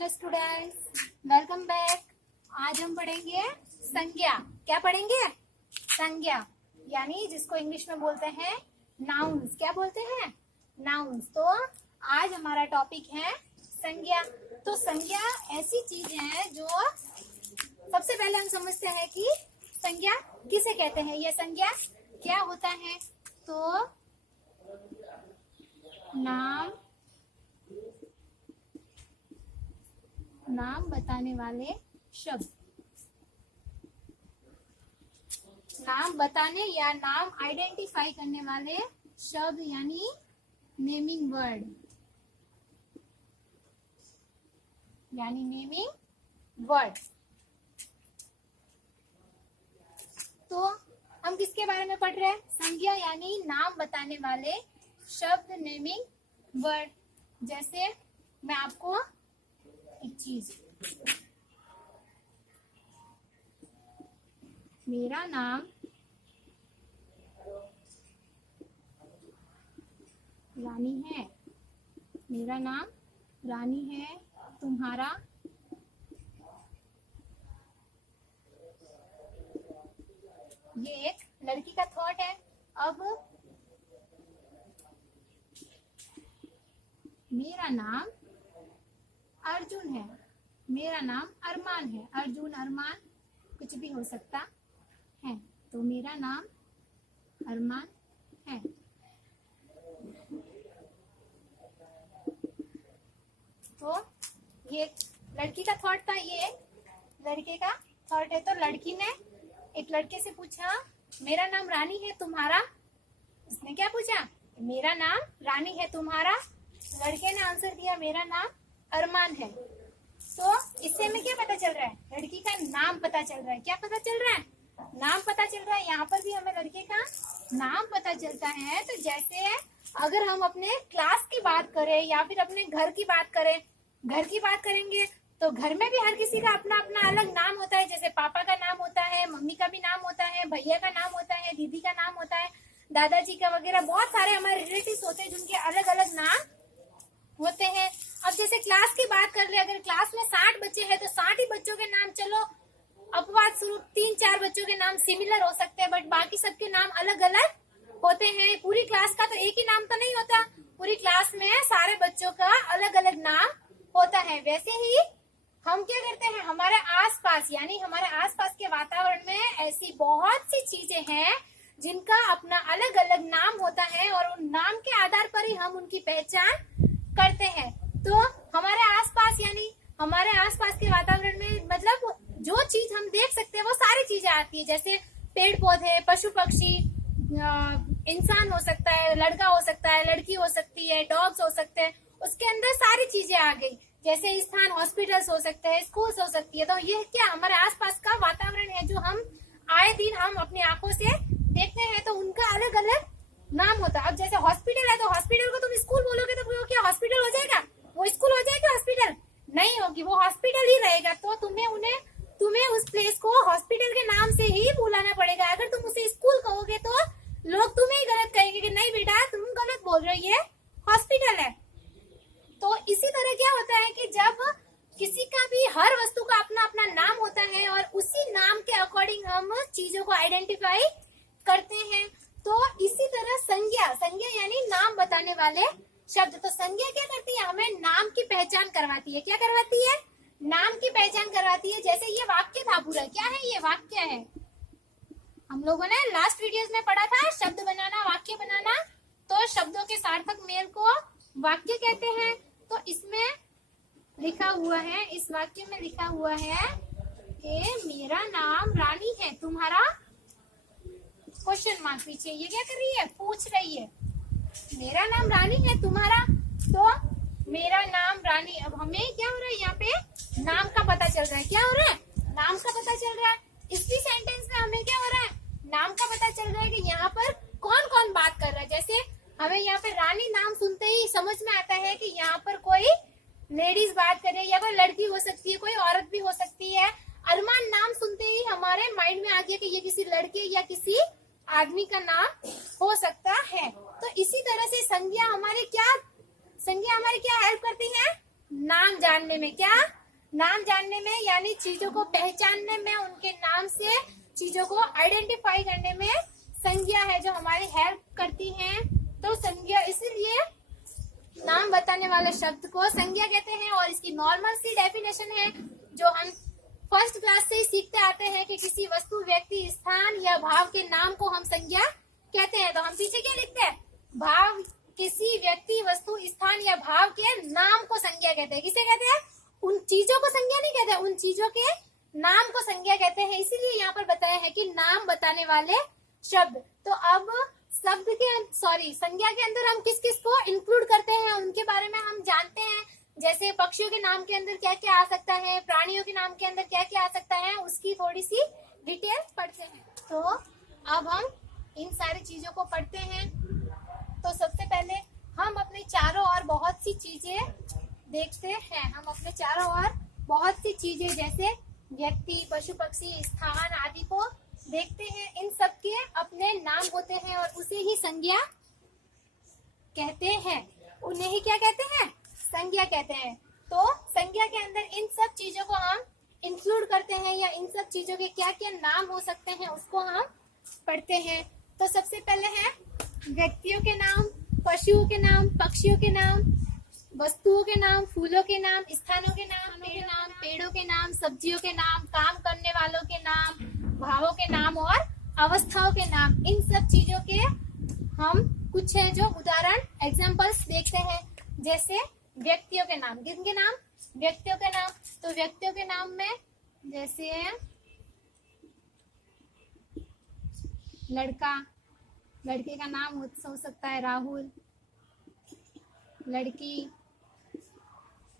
Hello students, welcome back. आज हम पढ़ेंगे संज्ञा। क्या पढ़ेंगे? संज्ञा, यानी जिसको इंग्लिश में बोलते हैं नाउन्स। क्या बोलते हैं? नाउन्स। तो आज हमारा टॉपिक है संज्ञा। तो संज्ञा ऐसी चीज है जो सबसे पहले हम समझते हैं कि संज्ञा किसे कहते हैं, यह संज्ञा क्या होता है। तो नाम बताने वाले शब्द, नाम बताने या नाम आइडेंटिफाई करने वाले शब्द यानी नेमिंग वर्ड, यानी नेमिंग वर्ड। तो हम किसके बारे में पढ़ रहे हैं? संज्ञा यानी नाम बताने वाले शब्द, नेमिंग वर्ड। जैसे मैं आपको एक चीज, मेरा नाम रानी है, मेरा नाम रानी है, तुम्हारा ये एक लड़की का थॉट है। अब मेरा नाम अर्जुन है, मेरा नाम अरमान है। अर्जुन अरमान कुछ भी हो सकता है, तो मेरा नाम अरमान है। तो ये लड़की का थॉट था, ये लड़के का थॉट है। तो लड़की ने एक लड़के से पूछा, मेरा नाम रानी है, तुम्हारा? उसने क्या पूछा? मेरा नाम रानी है, तुम्हारा? लड़के ने आंसर दिया, मेरा नाम अरमान है। तो इससे हमें क्या पता चल रहा है? लड़की का नाम पता चल रहा है। क्या पता चल रहा है? नाम पता चल रहा है। यहाँ पर भी हमें लड़के का नाम पता चलता है। तो जैसे अगर हम अपने क्लास की बात करें या फिर अपने घर की बात करें, घर की बात करेंगे तो घर में भी हर किसी का अपना अपना अलग नाम होता है। जैसे पापा का नाम होता है, मम्मी का भी नाम होता है, भैया का नाम होता है, दीदी का नाम होता है, दादाजी का वगैरह। बहुत सारे हमारे रिलेटिव्स होते हैं जिनके अलग अलग नाम होते हैं। अब जैसे क्लास की बात कर ले, अगर क्लास में 60 बच्चे हैं तो 60 ही बच्चों के नाम, चलो अपवाद स्वरूप 3-4 बच्चों के नाम सिमिलर हो सकते हैं, बट बाकी सबके नाम अलग अलग होते हैं। पूरी क्लास का तो एक ही नाम तो नहीं होता, पूरी क्लास में सारे बच्चों का अलग अलग नाम होता है। वैसे ही हम क्या करते हैं, हमारे आसपास यानी हमारे आसपास के वातावरण में ऐसी बहुत सी चीजें हैं जिनका अपना अलग अलग नाम होता है और उन नाम के आधार पर ही हम उनकी पहचान करते हैं। तो हमारे आसपास यानी हमारे आसपास के वातावरण में मतलब जो चीज हम देख सकते हैं वो सारी चीजें आती है। जैसे पेड़ पौधे, पशु पक्षी, इंसान हो सकता है, लड़का हो सकता है, लड़की हो सकती है, डॉग्स हो सकते हैं, उसके अंदर सारी चीजें आ गई। जैसे स्थान, हॉस्पिटल्स हो सकते हैं, स्कूल्स हो सकती है। तो ये क्या हमारे आसपास का वातावरण है जो हम आए दिन हम अपनी आंखों से देखते हैं। तो उनका अलग अलग नाम होता है। अब जैसे हॉस्पिटल है तो हॉस्पिटल को तुम स्कूल बोलोगे तो वो क्या हॉस्पिटल हो जाएगा? वो स्कूल हो जाएगा? हॉस्पिटल नहीं होगी, वो हॉस्पिटल ही रहेगा। तो तुम्हें उस प्लेस को हॉस्पिटल के नाम से ही बुलाना पड़ेगा। अगर तुम उसे स्कूल कहोगे तो लोग तुम्हें ही गलत कहेंगे कि नहीं बेटा तुम गलत बोल रहे हो, ये हॉस्पिटल है। तो इसी तरह क्या होता है कि जब किसी का भी, हर वस्तु का अपना अपना नाम होता है और उसी नाम के अकॉर्डिंग हम चीजों को आइडेंटिफाई करते हैं। तो इसी तरह संज्ञा, संज्ञा यानी नाम बताने वाले शब्द। तो संज्ञा क्या करती है? हमें नाम की पहचान करवाती है। क्या करवाती है? नाम की पहचान करवाती है। जैसे ये वाक्य था पूरा, क्या है ये? वाक्य है। हम लोगों ने लास्ट वीडियोस में पढ़ा था शब्द बनाना, वाक्य बनाना। तो शब्दों के सार्थक मेल को वाक्य कहते हैं। तो इसमें लिखा हुआ है, इस वाक्य में लिखा हुआ है कि मेरा नाम रानी है, तुम्हारा? क्वेश्चन मार्क पीछे ये क्या कर रही है? पूछ रही है। मेरा नाम रानी है, तुम्हारा? तो मेरा नाम रानी। अब हमें क्या हो रहा है यहाँ पे? नाम का पता चल रहा है। क्या हो रहा है? नाम का पता चल रहा है। इसी सेंटेंस में हमें क्या हो रहा है? नाम का पता चल रहा है कि यहाँ पर कौन कौन बात कर रहा है। जैसे हमें यहाँ पे रानी नाम सुनते ही समझ में आता है कि यहाँ पर कोई लेडीज बात कर रही है, या कोई लड़की हो सकती है, कोई औरत भी हो सकती है। अरमान नाम सुनते ही हमारे माइंड में आ गया कि ये किसी लड़के या किसी आदमी का नाम हो सकता है। तो इसी तरह से संज्ञा हमारी क्या हेल्प करती है? नाम जानने में, क्या नाम जानने में, यानी चीजों को पहचानने में, उनके नाम से चीजों को आइडेंटिफाई करने में संज्ञा है जो हमारी हेल्प करती हैं। तो संज्ञा, इसीलिए नाम बताने वाले शब्द को संज्ञा कहते हैं। और इसकी नॉर्मल सी डेफिनेशन है जो हम फर्स्ट क्लास से ही सीखते आते हैं कि किसी वस्तु, व्यक्ति, स्थान या भाव के नाम को हम संज्ञा कहते हैं। तो हम पीछे क्या लिखते हैं, भाव, किसी व्यक्ति, वस्तु, स्थान या भाव के नाम को संज्ञा कहते हैं। किसे कहते हैं, उन चीजों को संज्ञा नहीं कहते, उन चीजों के नाम को संज्ञा कहते हैं। इसीलिए यहाँ पर बताया है कि नाम बताने वाले शब्द। तो अब संज्ञा के अंदर हम किस किस को इंक्लूड करते हैं उनके बारे में हम जानते हैं। जैसे पक्षियों के नाम के अंदर क्या क्या आ सकता है, प्राणियों के नाम के अंदर क्या क्या आ सकता है, उसकी थोड़ी सी डिटेल पढ़ते हैं। तो अब हम इन सारी चीजों को पढ़ते हैं। तो सबसे पहले हम अपने चारों ओर बहुत सी चीजें देखते हैं। हम अपने चारों ओर बहुत सी चीजें जैसे व्यक्ति, पशु, पक्षी, स्थान आदि को देखते हैं। इन सब के अपने नाम होते हैं और उसे ही संज्ञा कहते हैं। उन्हें ही क्या कहते हैं, संज्ञा कहते हैं। तो संज्ञा के अंदर इन सब चीजों को हम इंक्लूड करते हैं, या इन सब चीजों के क्या क्या नाम हो सकते हैं उसको हम पढ़ते हैं। तो सबसे पहले है व्यक्तियों के नाम, पशुओं के नाम, पक्षियों के नाम, वस्तुओं के नाम, फूलों के नाम, स्थानों के नाम, पेड़ों के नाम, सब्जियों के नाम, काम करने वालों के नाम, भावों के नाम और अवस्थाओं के नाम। इन सब चीजों के हम कुछ है जो उदाहरण, एग्जाम्पल्स देखते हैं। जैसे व्यक्तियों के नाम, किनके नाम, व्यक्तियों के नाम। तो व्यक्तियों के नाम में जैसे लड़का, लड़के का नाम हो सकता है राहुल, लड़की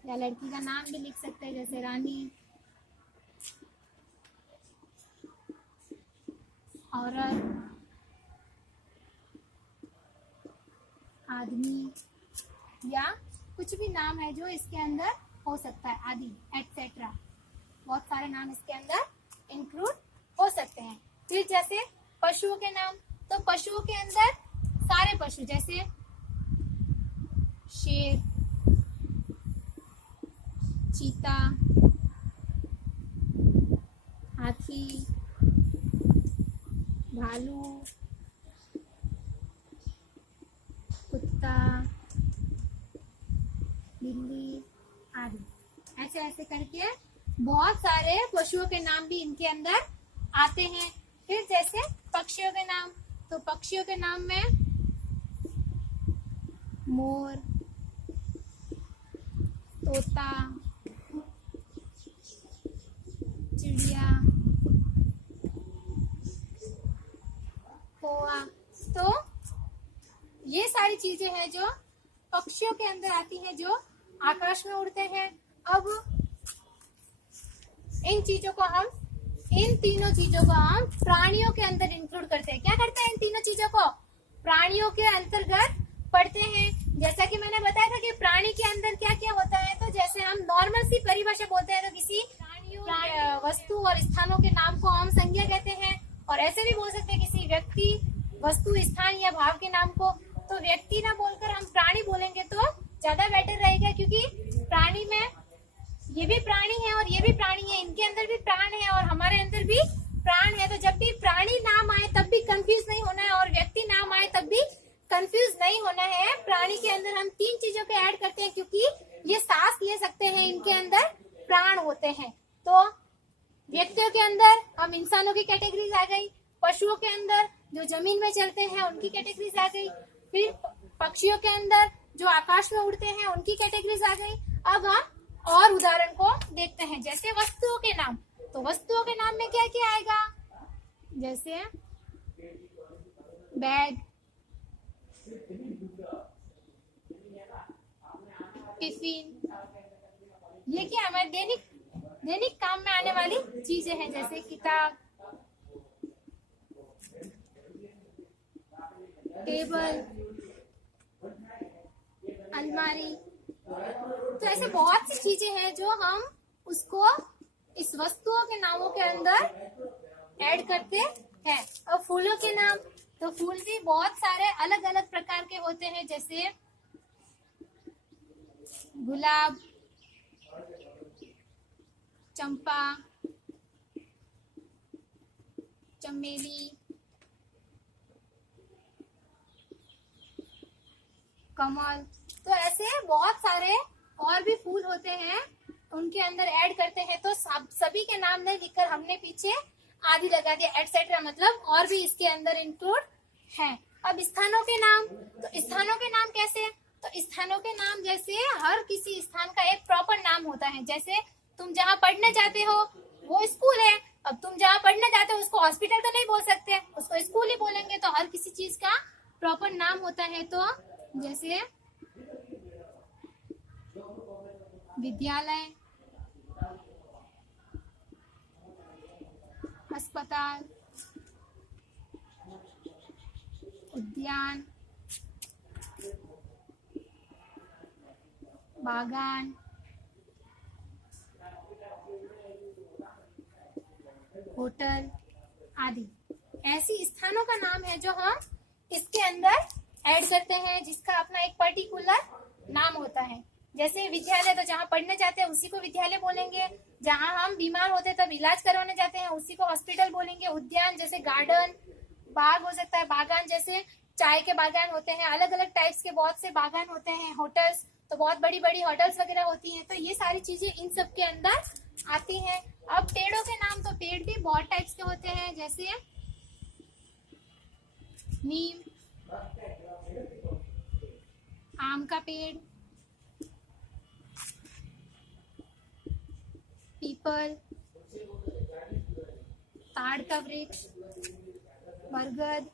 या लड़की का नाम भी लिख सकते हैं जैसे रानी, औरत, आदमी, या कुछ भी नाम है जो इसके अंदर हो सकता है, आदि एटसेट्रा। बहुत सारे नाम इसके अंदर इंक्लूड हो सकते हैं। फिर जैसे पशुओं के नाम, तो पशुओं के अंदर सारे पशु जैसे शेर, चीता, हाथी, भालू, कुत्ता, बिल्ली आदि। ऐसे ऐसे करके बहुत सारे पशुओं के नाम भी इनके अंदर आते हैं। फिर जैसे पक्षियों के नाम, तो पक्षियों के नाम में मोर, तोता, चिड़िया, कौवा। तो ये सारी चीजें हैं जो पक्षियों के अंदर आती हैं, जो आकाश में उड़ते हैं। अब इन चीजों को हम, इन तीनों चीजों को हम प्राणियों के अंदर इंक्लूड करते हैं। क्या करते हैं, इन तीनों चीजों को प्राणियों के अंतर्गत पढ़ते हैं। जैसा कि मैंने बताया था कि प्राणी के अंदर क्या क्या होता है। तो जैसे हम नॉर्मल सी परिभाषा बोलते हैं तो किसी वस्तु और स्थानों के नाम को हम संज्ञा कहते हैं। और ऐसे भी बोल सकते हैं किसी व्यक्ति, वस्तु, स्थान या भाव के नाम को। तो व्यक्ति ना बोलकर हम प्राणी बोलेंगे तो ज्यादा बेटर रहेगा, क्योंकि प्राणी में ये भी प्राणी है और ये भी प्राणी है, इनके अंदर भी प्राण है और हमारे अंदर भी प्राण है। तो जब भी प्राणी नाम आए तब भी कंफ्यूज नहीं होना है, और व्यक्ति नाम आए तब भी कंफ्यूज नहीं होना है। प्राणी के अंदर हम तीन चीजों को ऐड करते हैं, क्योंकि ये सांस ले सकते हैं, इनके अंदर प्राण होते हैं। तो व्यक्तियों के अंदर हम इंसानों की कैटेगरीज आ गई, पशुओं के अंदर जो जमीन में चलते हैं उनकी कैटेगरीज आ गई, फिर पक्षियों के अंदर जो आकाश में उड़ते हैं उनकी कैटेगरीज आ गई। अब हम और उदाहरण को देखते हैं। जैसे वस्तुओं के नाम, तो वस्तुओं के नाम में क्या क्या आएगा, जैसे बैग, टिफिन, ये क्या हमारे दैनिक काम में आने वाली चीजें हैं। जैसे किताब, टेबल, अलमारी। तो ऐसे बहुत सी चीजें हैं जो हम उसको इस वस्तुओं के नामों के अंदर ऐड करते हैं। और फूलों के नाम, तो फूल भी बहुत सारे अलग अलग प्रकार के होते हैं, जैसे गुलाब, चंपा, चमेली, कमल। तो ऐसे बहुत सारे और भी फूल होते हैं, उनके अंदर ऐड करते हैं। तो सभी के नाम नहीं लिखकर हमने पीछे आदि लगा दिया, एटसेट्रा, मतलब और भी इसके अंदर इंक्लूड है। अब स्थानों के नाम, तो स्थानों के नाम कैसे? तो स्थानों के नाम जैसे हर किसी स्थान का एक प्रॉपर नाम होता है। जैसे तुम जहाँ पढ़ने जाते हो वो स्कूल है। अब तुम जहाँ पढ़ने जाते हो उसको हॉस्पिटल तो नहीं बोल सकते, उसको स्कूल ही बोलेंगे। तो हर किसी चीज का प्रॉपर नाम होता है। तो जैसे विद्यालय, अस्पताल, उद्यान, बागान, होटल आदि ऐसी स्थानों का नाम है जो हम इसके अंदर ऐड करते हैं, जिसका अपना एक पर्टिकुलर नाम होता है। जैसे विद्यालय, तो जहाँ पढ़ने जाते हैं उसी को विद्यालय बोलेंगे। जहाँ हम बीमार होते हैं तब इलाज करवाने जाते हैं उसी को हॉस्पिटल बोलेंगे। उद्यान जैसे गार्डन, बाग हो सकता है, बागान जैसे चाय के बागान होते हैं, अलग अलग टाइप्स के बहुत से बागान होते हैं। होटल्स, तो बहुत बड़ी बड़ी होटल्स वगैरह होती हैं। तो ये सारी चीजें इन सब के अंदर आती हैं। अब पेड़ों के नाम, तो पेड़ भी बहुत टाइप्स के होते हैं। जैसे नीम, आम का पेड़, पीपल, ताड़ का वृक्ष, बरगद।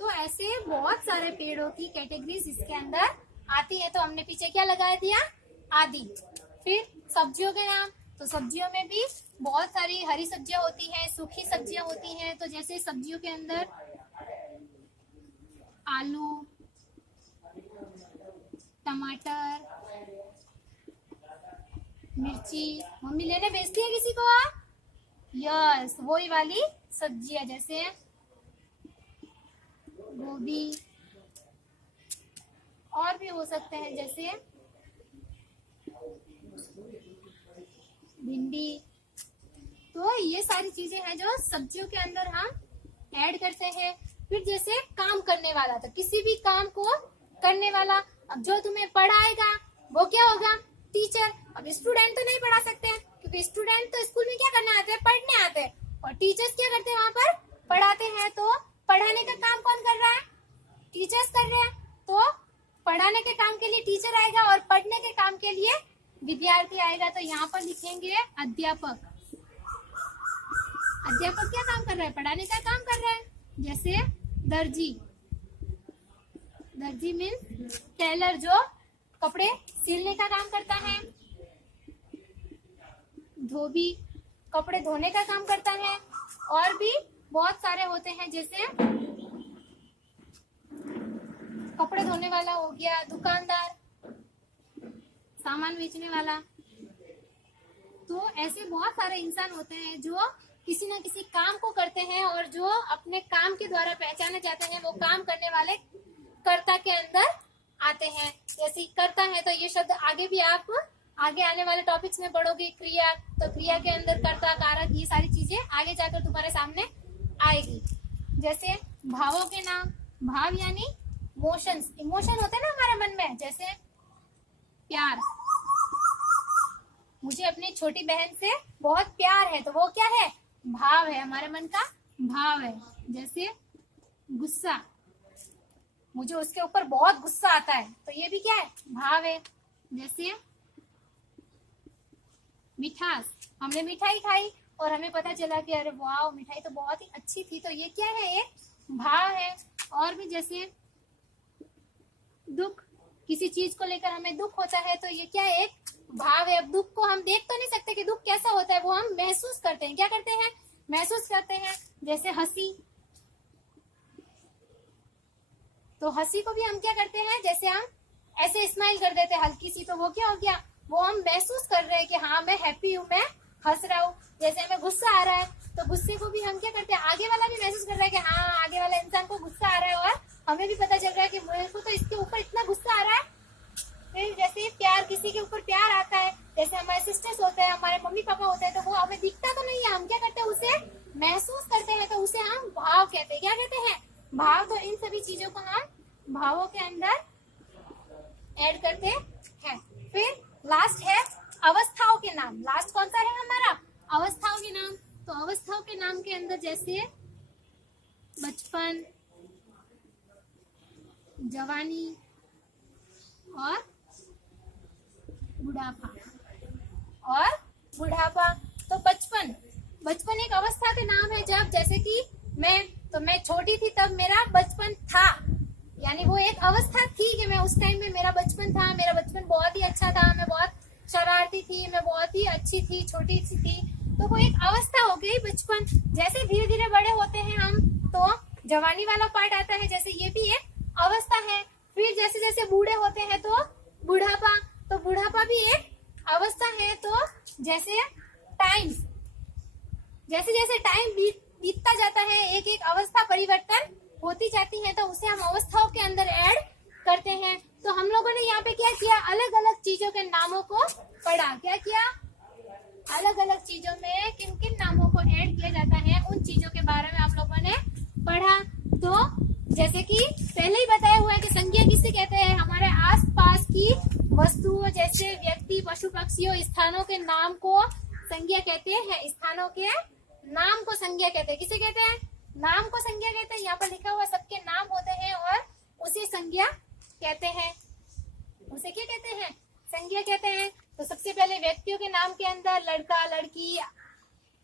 तो ऐसे बहुत सारे पेड़ों की कैटेगरीज इसके अंदर आती है। तो हमने पीछे क्या लगा दिया? आदि। फिर सब्जियों के नाम, तो सब्जियों में भी बहुत सारी हरी सब्जियां होती हैं, सूखी सब्जियां होती हैं। तो जैसे सब्जियों के अंदर आलू, टमाटर, मिर्ची। मम्मी लेने भेजती है किसी को? यस, वही वाली सब्जियां, जैसे गोभी, और भी हो सकते हैं जैसे भिंडी। तो ये सारी चीजें हैं जो सब्जियों के अंदर हम ऐड करते हैं। फिर जैसे काम करने वाला, तो किसी भी काम को करने वाला, अब जो तुम्हें पढ़ाएगा वो क्या होगा? टीचर। अब स्टूडेंट तो नहीं पढ़ा सकते हैं, क्योंकि स्टूडेंट तो स्कूल में क्या करने आते हैं? पढ़ने आते हैं। और टीचर्स क्या करते हैं? वहाँ पर पढ़ाते हैं। तो पढ़ाने का काम कौन कर रहा है? टीचर्स कर रहे हैं। तो पढ़ाने के काम के लिए टीचर आएगा और पढ़ने के काम के लिए विद्यार्थी आएगा। तो यहाँ पर लिखेंगे अध्यापक। अध्यापक क्या काम कर रहा है? पढ़ाने का काम कर रहा है। जैसे दर्जी, दर्जी मीन्स टेलर, जो कपड़े सिलने का काम करता है। धोबी, कपड़े धोने का काम करता है। और भी बहुत सारे होते हैं, जैसे कपड़े धोने वाला हो गया, दुकानदार, सामान बेचने वाला। तो ऐसे बहुत सारे इंसान होते हैं जो किसी न किसी काम को करते हैं, और जो अपने काम के द्वारा पहचाने जाते हैं, वो काम करने वाले कर्ता के अंदर आते हैं। जैसे कर्ता है, तो ये शब्द आगे भी आप आगे आने वाले टॉपिक्स में पढ़ोगे। क्रिया, तो क्रिया के अंदर कर्ता, कारक, ये सारी चीजें आगे जाकर तुम्हारे सामने आएगी। जैसे भावों के नाम, भाव यानी मोशंस, इमोशन होते हैं ना हमारे मन में। जैसे प्यार, मुझे अपनी छोटी बहन से बहुत प्यार है, तो वो क्या है? भाव है, हमारे मन का भाव है। जैसे गुस्सा, मुझे उसके ऊपर बहुत गुस्सा आता है, तो ये भी क्या है? भाव है। जैसे मिठास, हमने मिठाई खाई और हमें पता चला कि अरे वाह, मिठाई तो बहुत ही अच्छी थी, तो ये क्या है? एक भाव है। और भी जैसे दुख, किसी चीज को लेकर हमें दुख होता है, तो ये क्या है? एक भाव है। अब दुख को हम देख तो नहीं सकते कि दुख कैसा होता है, वो हम महसूस करते हैं। क्या करते हैं? महसूस करते हैं। जैसे हंसी, तो हंसी को भी हम क्या करते हैं? जैसे हम ऐसे स्माइल कर देते हैं हल्की सी, तो वो क्या हो गया? वो हम महसूस कर रहे हैं कि हाँ मैं हैप्पी हूँ, मैं हंस रहा हूँ। जैसे हमें गुस्सा आ रहा है, तो गुस्से को भी हम क्या करते हैं? आगे वाला भी महसूस कर रहा है कि हाँ आगे वाला इंसान को गुस्सा आ रहा है, और हमें भी पता चल रहा है कि मेरे को तो इसके ऊपर इतना गुस्सा आ रहा है। फिर जैसे प्यार, किसी के ऊपर प्यार आता है, जैसे हमारे सिस्टर्स होते हैं, हमारे मम्मी पापा होते हैं, तो वो हमें दिखता तो नहीं है, हम क्या करते हैं, उसे महसूस करते हैं, तो उसे हम भाव कहते हैं। क्या कहते हैं? भाव। तो इन सभी चीजों को हम भावों के अंदर ऐड करते हैं। फिर लास्ट है अवस्थाओं के नाम। लास्ट कौन सा है हमारा? अवस्थाओं के नाम। तो अवस्थाओं के नाम के अंदर जैसे बचपन, जवानी और बुढ़ापा। और बुढ़ापा। तो बचपन, बचपन एक अवस्था के नाम है, जब जैसे कि मैं छोटी थी तब मेरा बचपन था, यानी वो एक अवस्था थी कि मैं उस टाइम में मेरा बचपन था, मेरा बचपन बहुत ही अच्छा था, मैं बहुत शरारती थी, मैं बहुत ही अच्छी थी, छोटी सी थी, तो वो एक अवस्था हो गई बचपन। जैसे धीरे धीरे बड़े होते हैं हम, तो जवानी वाला पार्ट आता है, जैसे ये भी एक अवस्था है। फिर जैसे जैसे बूढ़े होते हैं तो बुढ़ापा, तो बुढ़ापा भी एक अवस्था है। तो जैसे टाइम, जैसे जैसे टाइम बीतता जाता है, एक एक अवस्था परिवर्तन होती जाती है, तो उसे हम अवस्थाओं के अंदर ऐड करते हैं। तो हम लोगों ने यहाँ पे क्या किया, अलग अलग चीजों के नामों को पढ़ा। क्या किया? अलग अलग चीजों में किन किन नामों को ऐड किया जाता है, उन चीजों के बारे में आप लोगों ने पढ़ा। तो जैसे कि पहले ही बताया हुआ है कि संज्ञा किसे कहते हैं? हमारे आसपास की वस्तुओं जैसे व्यक्ति, पशु, पक्षियों, स्थानों के नाम को संज्ञा कहते हैं। स्थानों के नाम को संज्ञा कहते हैं। किसे कहते हैं? नाम को संज्ञा कहते हैं। यहाँ पर लिखा हुआ सबके नाम होते हैं और उसे संज्ञा कहते हैं। उसे क्या कहते हैं? संज्ञा कहते हैं। तो सबसे पहले व्यक्तियों के नाम के अंदर लड़का, लड़की,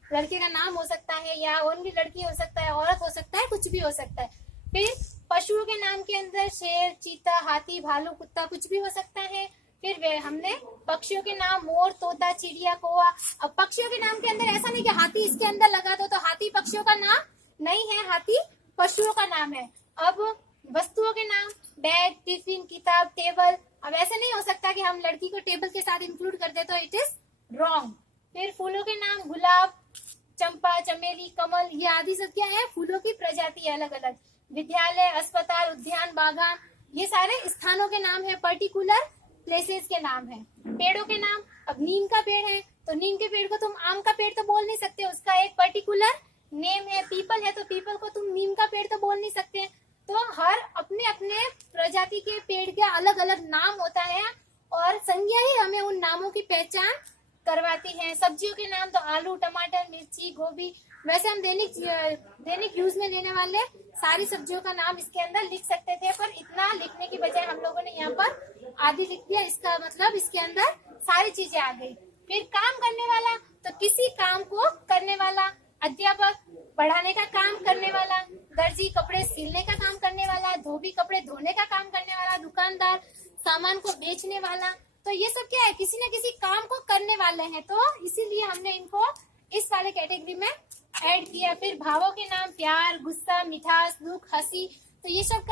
लड़के का नाम हो सकता है, या ओनली लड़की हो सकता है, औरत हो सकता है, कुछ भी हो सकता है। फिर पशुओं के नाम के अंदर शेर, चीता, हाथी, भालू, कुत्ता, कुछ भी हो सकता है। फिर हमने पक्षियों के नाम मोर, तोता, चिड़िया, कौवा। अब पक्षियों के नाम के अंदर ऐसा नहीं कि हाथी इसके अंदर लगा दो तो हाथी पक्षियों का नाम नहीं है, हाथी पशुओं का नाम है। अब वस्तुओं के नाम बैग, टिफिन, किताब, टेबल। अब ऐसे नहीं हो सकता कि हम लड़की को टेबल के साथ इंक्लूड कर दे, तो इट इज रॉन्ग। फिर फूलों के नाम गुलाब, चंपा, चमेली, कमल, ये आदि सब क्या है? फूलों की प्रजाति है अलग अलग। विद्यालय, अस्पताल, उद्यान, बागान, ये सारे स्थानों के नाम है, पर्टिकुलर प्लेसेस के नाम है। पेड़ों के नाम, अब नीम का पेड़ है तो नीम के पेड़ को तुम आम का पेड़ तो बोल नहीं सकते, उसका एक पर्टिकुलर नेम है। पीपल है तो पीपल को तुम नीम का पेड़ तो बोल नहीं सकते। तो हर अपने अपने प्रजाति के पेड़ के अलग अलग नाम होता है, और संज्ञा ही हमें उन नामों की पहचान करवाती है। सब्जियों के नाम तो आलू, टमाटर, मिर्ची, गोभी। वैसे हम दैनिक यूज में लेने वाले सारी सब्जियों का नाम इसके अंदर लिख सकते थे, पर इतना लिखने की बजाय हम लोगों ने यहाँ पर आधी लिख दिया। इसका मतलब इसके अंदर सारी चीजें आ गई। फिर काम करने वाला, तो किसी काम को करने वाला। अध्यापक, पढ़ाने का काम करने वाला। दर्जी, कपड़े सिलने का काम करने वाला। धोबी, कपड़े धोने का काम करने वाला। दुकानदार, सामान को बेचने वाला। तो ये सब क्या है? किसी न किसी काम को करने वाले हैं, तो इसीलिए हमने इनको इस वाले कैटेगरी में ऐड किया। फिर भावों के नाम प्यार, गुस्सा, मिठास, दुख, हंसी। तो ये सब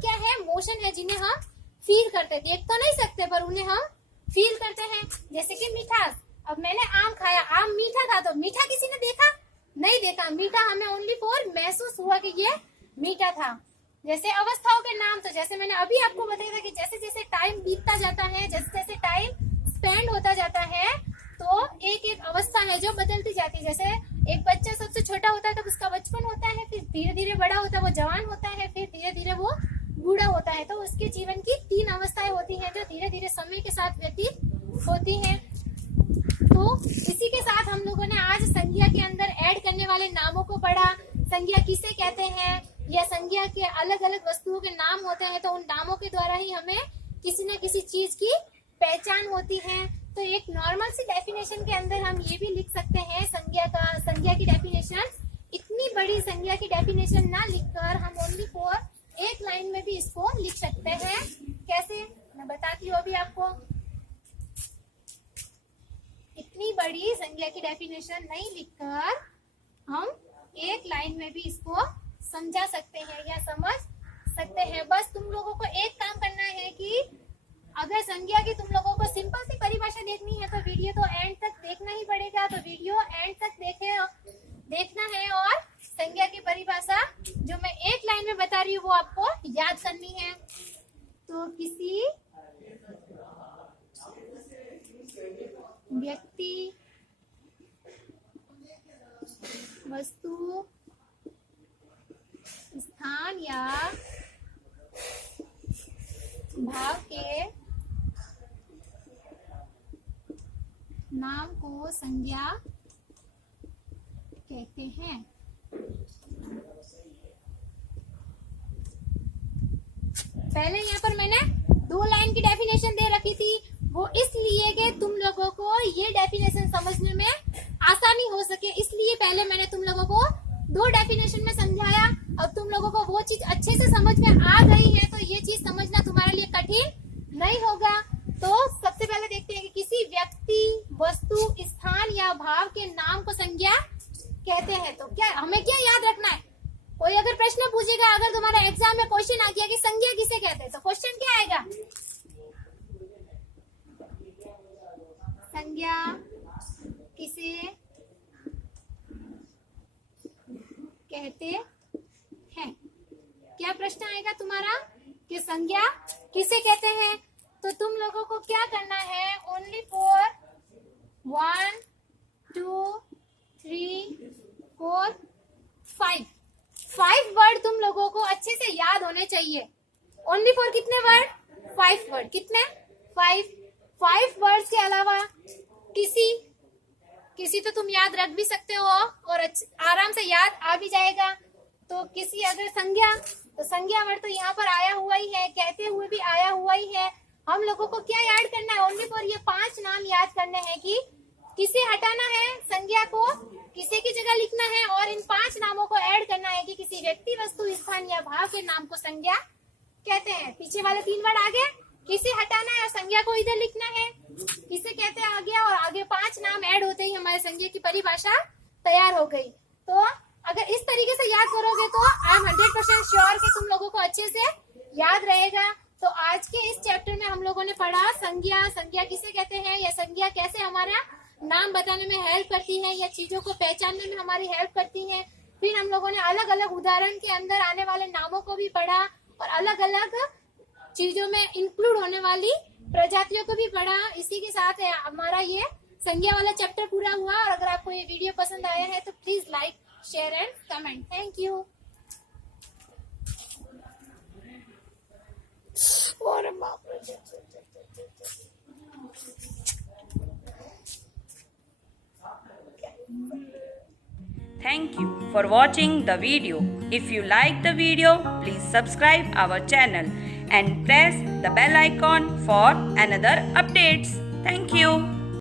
क्या है? मोशन है, जिन्हें हम फील करते, देख तो नहीं सकते पर उन्हें हम फील करते हैं। जैसे कि मिठास, अब मैंने आम खाया, आम मीठा था, तो मीठा किसी ने देखा? नहीं देखा। मीठा हमें ओनली फॉर महसूस हुआ कि ये मीठा था। जैसे अवस्थाओं के नाम, तो जैसे मैंने अभी आपको बताया था कि जैसे जैसे टाइम बीतता जाता है, जैसे जैसे टाइम स्पेंड होता जाता है, तो एक एक अवस्था है जो बदलती जाती है। जैसे एक बच्चा सबसे छोटा होता है तब उसका बचपन होता है, फिर धीरे धीरे बड़ा होता है, वो जवान होता है, फिर धीरे धीरे वो बूढ़ा होता है। तो उसके जीवन की 3 अवस्थाएं होती हैं जो धीरे धीरे समय के साथ व्यतीत होती हैं। तो इसी के साथ हम लोगों ने आज संज्ञा के अंदर ऐड करने वाले नामों को पढ़ा। संज्ञा किसे कहते हैं, या संज्ञा के अलग अलग वस्तुओं के नाम होते हैं, तो उन नामों के द्वारा ही हमें किसी न किसी चीज की पहचान होती है। तो एक नॉर्मल सी डेफिनेशन के अंदर हम ये भी लिख सकते हैं संज्ञा की डेफिनेशन। इतनी बड़ी संज्ञा की डेफिनेशन ना लिखकर हम ओनली फॉर एक लाइन में भी इसको लिख सकते हैं। कैसे, मैं बताती हूँ अभी आपको। इतनी बड़ी संज्ञा की डेफिनेशन नहीं लिखकर हम एक लाइन में भी इसको समझा सकते हैं या समझ सकते हैं। बस तुम लोगों को एक काम करना है कि अगर संज्ञा की तुम लोगों को सिंपल सी परिभाषा देखनी है तो वीडियो तो एंड तक देखना ही पड़ेगा। तो वीडियो एंड तक देखना है, और संज्ञा की परिभाषा जो मैं एक लाइन में बता रही हूँ वो आपको याद करनी है। तो किसी व्यक्ति, वस्तु, स्थान या भाव के नाम को संज्ञा कहते हैं। पहले यहाँ पर मैंने 2 लाइन की डेफिनेशन दे रखी थी, वो इसलिए कि तुम लोगों को ये डेफिनेशन समझने में आसानी हो सके, इसलिए पहले मैंने तुम लोगों को 2 डेफिनेशन में समझाया। अब तुम लोगों को वो चीज अच्छे से समझ में आ गई है तो ये चीज समझना तुम्हारे लिए कठिन नहीं होगा। तो सबसे पहले देखते हैं कि किसी व्यक्ति, वस्तु, स्थान या भाव के नाम को संज्ञा कहते हैं। तो क्या हमें क्या याद रखना है? कोई अगर प्रश्न पूछेगा, अगर तुम्हारे एग्जाम में क्वेश्चन आ गया कि संज्ञा किसे कहते हैं, तो क्वेश्चन क्या आएगा? संज्ञा किसे कहते हैं? क्या प्रश्न आएगा तुम्हारा कि संज्ञा किसे कहते हैं? तो तुम लोगों को क्या करना है, ओनली फॉर 1 2 3 4 5 वर्ड तुम लोगों को अच्छे से याद होने चाहिए। ओनली फॉर कितने वर्ड? 5 वर्ड। कितने? 5 वर्ड्स के अलावा किसी तो तुम याद रख भी सकते हो और आराम से याद आ भी जाएगा। तो किसी अगर संज्ञा, तो संज्ञा वर्ड तो यहाँ पर आया हुआ ही है, कहते हुए भी आया हुआ ही है। हम लोगों को क्या याद करना है? ओनली फॉर ये 5 नाम याद करने हैं कि किसे हटाना है, संज्ञा को किसे की जगह लिखना है, और इन 5 नामों को ऐड करना है कि किसी व्यक्ति, वस्तु, स्थान या भाव के नाम को संज्ञा कहते हैं। पीछे वाले 3 वर्ड आ गए, किसे हटाना है और संज्ञा को इधर लिखना है, किसे कहते हैं आ गया, और आगे 5 नाम ऐड होते ही हमारे संज्ञा की परिभाषा तैयार हो गई। तो अगर इस तरीके से याद करोगे तो आई एम 100% श्योर कि तुम लोगों को अच्छे से याद रहेगा। तो आज के इस चैप्टर में हम लोगों ने पढ़ा संज्ञा किसे कहते हैं, या संज्ञा कैसे हमारा नाम बताने में हेल्प करती है या चीजों को पहचानने में हमारी हेल्प करती है। फिर हम लोगों ने अलग अलग उदाहरण के अंदर आने वाले नामों को भी पढ़ा और अलग अलग चीजों में इंक्लूड होने वाली प्रजातियों को भी पढ़ा। इसी के साथ हमारा ये संज्ञा वाला चैप्टर पूरा हुआ। और अगर आपको ये वीडियो पसंद आया है तो please like, share and comment. Thank you. Thank you for watching the video. If you like the video, please subscribe our channel and press the bell icon for another updates. Thank you.